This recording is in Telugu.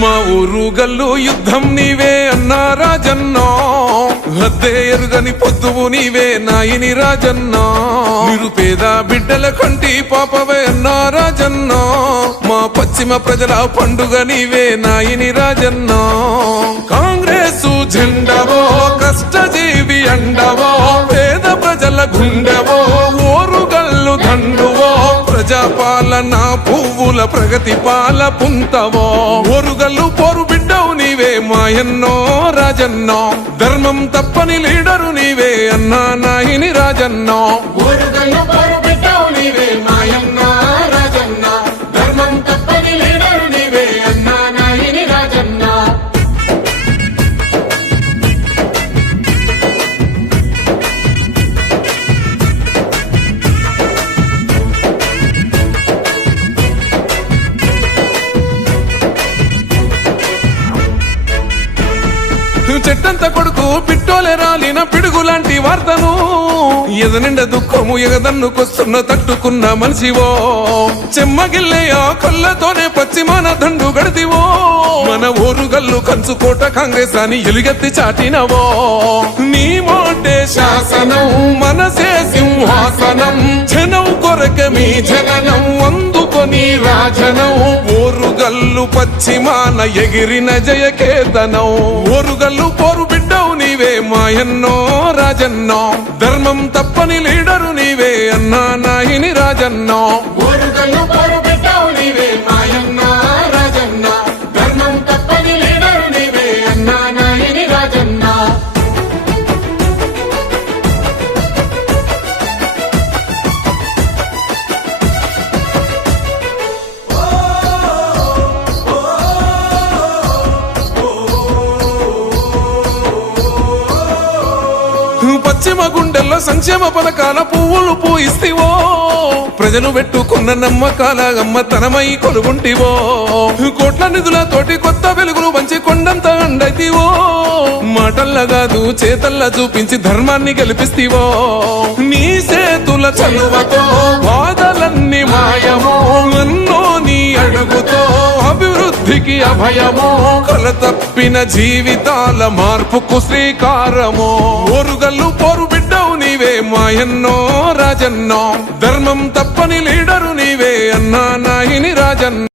మా ఊరు గల్లు యుద్ధం నీవే అన్నా రాజన్నో, హద్దే ఎరుగని పొద్దువు నీవే నాయని రాజన్నో, నిరుపేద బిడ్డల కంటి పాపవే అన్నా రాజన్నో, మా పశ్చిమ ప్రజల పండుగ నీవే నాయని రాజన్నో. కాంగ్రెసు జెండవో కష్టజీవి అండవో, పేద ప్రజల గుండెవో ఓరుగల్లు దండువో, ప్రజాపాలన పువ్వుల ప్రగతి పాల పుంతవో, ఓరుగల్లు పోరు బిడ్డవు నీవే మాయన్నో రాజన్నో, ధర్మం తప్పని లీడరు నీవే అన్నా నాయని రాజన్నో. ఓరుగల్లు పోరు బిడ్డవు నీవే మాయన్నో రాజన్నో, ధర్మం తప్పని లీడరు నీవే అన్నా నాయని రాజన్నో. చెట్టంత కొడుకు పిట్టోలే రాలిన పిడుగులాంటి వార్తను, ఎదనిండ దుఃఖము ఎగదన్నుకొస్తున్న తట్టుకున్న మనిషివో, చెమ్మగిల్లయ్యా కళ్ళతోనే పశ్చిమాన దండు గడిదివో, మన ఓరుగల్లు కంచుకోట కాంగ్రెస్ అని ఎలుగెత్తి చాటినవో, నీ మోటే శాసనం మనసే సింహాసనం, జనం కొరక మీ జననం అందుకొని రాజనం, ఓరుగల్లు పశ్చిమాన ఎగిరిన జయకేతనం, ఓరుగల్లు పోరు బిడ్డవు నీవే మాయన్నో రాజన్నో, ధర్మం తప్పని లీడరు నీవే అన్నా నాయని రాజన్నో. ఓరుగల్లు పోరు బిడ్డవు నీవే మాయన్నో రాజన్నో, ధర్మం తప్పని లీడరు నీవే అన్నా నాయని రాజన్నో. పశ్చిమ గుండెల్లో సంక్షేమ పథకాల పువ్వులు పూయిస్తివో, ప్రజలు పెట్టుకున్న నమ్మకాల గమ్మతనమై కొలుగుంటివో, కోట్ల నిధులతోటి కొత్త వెలుగులు పంచి కొండంత అండైతివో, మాటల్లా కాదు చేతల్లా చూపించి ధర్మాన్ని గెలిపిస్తివో, నీ చేతుల చలువతో బాధలన్నీ మాయమో, అన్నో నీ అడుగుతో అభివృద్ధికి అభయమో, కల తప్పిన జీవితాల మార్పుకు శ్రీకారమో, ఓరుగల్లు పోరు బిడ్డవు నీవే మాయన్నో రాజన్నో, ధర్మం తప్పని లీడరు నీవే అన్నా నాయని రాజన్నో.